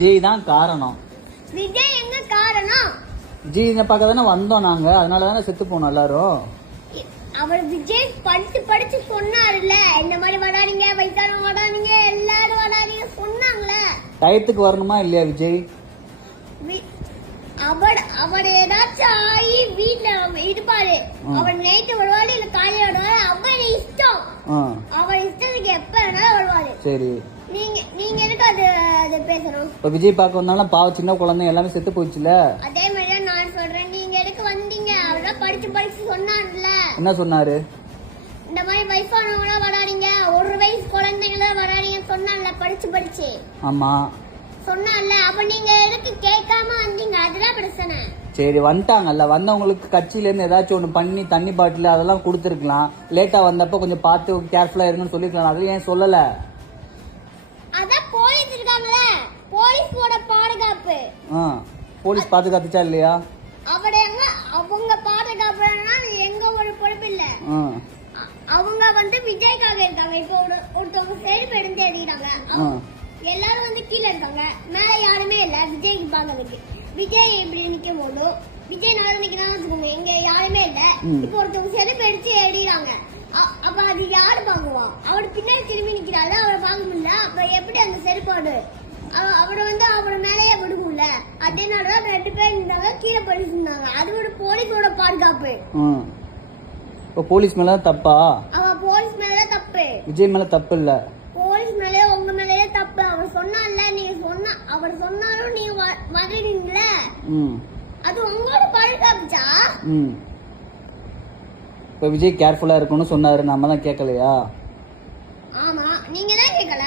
விஜய் தான் காரணம். விஜய் எங்க காரணம்? விஜய் பார்க்க தானே வந்தோம் நாங்க, அதனால தானே செத்து போனோம் எல்லாரும். அவர் விஜய் படிச்சு சொன்னாருல்ல, இந்த மாதிரி வராதீங்க, வயசானவங்க வராதீங்க, எல்லாரும் வராதீங்க சொன்னாங்களே. டயத்துக்கு வரணுமா இல்லையா விஜய்? அவர் ஏதாச்சும் ஆகி வீட்டுல இருப்பாரு. அவர் நைட்டு வருவாரு இல்ல காலையில வருவாரு, அவர் இஷ்டம். அவர் இஷ்டத்துக்கு எப்ப வேணாலும் வருவாரு. சரி, நீங்க எதுக்கு அது பேசணும்? இப்ப விஜய் பார்க்க வந்தாலும் பாவம் சின்ன குழந்தை எல்லாமே செத்து போச்சுல. அதே மாதிரி நான் சொல்றேன், நீங்க எதுக்கு வந்தீங்க? அவர்தான் படிச்சு சொன்னார்ல. என்ன சொன்னாரு? இந்த மாதிரி வயசானவங்களா வராதீங்க, ஒரு வயசு குழந்தைங்களா வராதீங்க சொன்னார்ல, படிச்சு. ஆமா சொன்னார்ல, அப்ப நீங்க எதுக்கு கேட்காம வந்தீங்க? அதுதான் பிரச்சனை. சரி, வந்துட்டாங்கல்ல, வந்தவங்களுக்கு கட்சியில இருந்து ஏதாச்சும் ஒண்ணு பண்ணி தண்ணி பாட்டில் அதெல்லாம் கொடுத்துருக்கலாம். லேட்டா வந்தப்ப கொஞ்சம் பார்த்து கேர்ஃபுல்லா இருங்கன்னு சொல்லிருக்கலாம். அது ஏன் சொல்லல? அதான் போலீஸ் இருக்காங்களே, போலீஸோட பாதுகாப்பு. போலீஸ் பாதுகாத்துச்சா இல்லையா? அவங்க பாதுகாப்புனா எங்க ஒரு பொறுப்பு இல்ல. அவங்க விஜய்க்காக இருக்காங்க. இப்போ ஒருத்தவங்க செருப்பு எடுத்து எழுதிட்டாங்க, எல்லாரும் கீழே இருக்காங்க, மேல யாருமே இல்ல விஜய்க்கு பாக்கிறதுக்கு. விஜய் இப்படி நிக்கும் போது விஜய் நாள நிக்கிறான்னு வச்சுக்கோங்க, எங்க யாருமே இல்ல. இப்போ ஒருத்தவங்க செருப்பு எடுத்து எழுதிறாங்க, அப்ப அது யாரு பாக்குவா? அவரு பின்னாடி திரும்பி நிக்கிறாரு, அவரை பார்க்க முடியல. அப்ப எப்படி அந்த செருப்பாடு அவரை அவர் மேலேயே விடுக்கும்ல. அதேனாலதான் 2 பேர் இருந்தாங்க, கீழே படிச்சிருந்தாங்க. அது ஒரு போலீஸோட பாதுகாப்பு. போலீஸ் மேல தப்பா? போலீஸ் மேல தப்பு, விஜய் மேல தப்பு இல்ல. போலீஸ் மேலே உங்க மேலேயே தப்பு. அவர் சொன்னார்ல, நீங்க அவர் சொன்னாலும் நீங்க வரீங்களே, அது உங்களோட பாதுகாப்புச்சா? இப்ப விஜய் கேர்ஃபுல்லா இருக்கணும்னு சொன்னாரு, நம்ம தான் கேட்கலையா? ஆமா, நீங்க தான் கேட்கல.